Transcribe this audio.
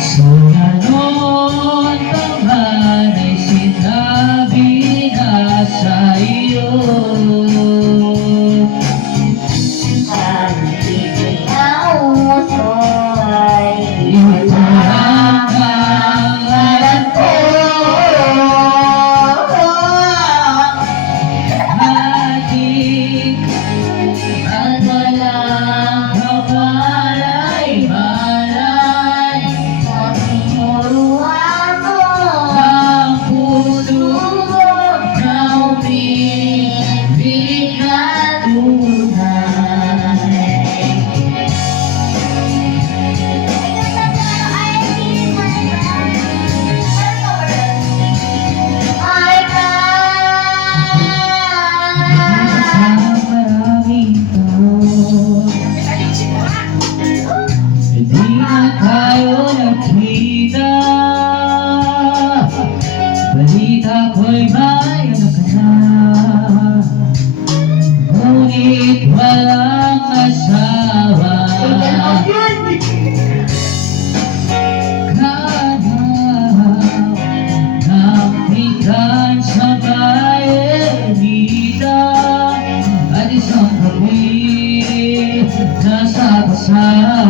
So ngayon pa man ay sinabi na sa iyo Ang ibig na uso ay ito ang pangalan ko. Halik at walang kamalay-malay Tinuruan mo ang puso na umibig na tunay. ay ka. Sa maraming taon, hindi na tayo nakita. Balita ko'y may anak ka na, ngunit walang asawa. Kanang pitan sa bayanita at isang gabi nasa kasama.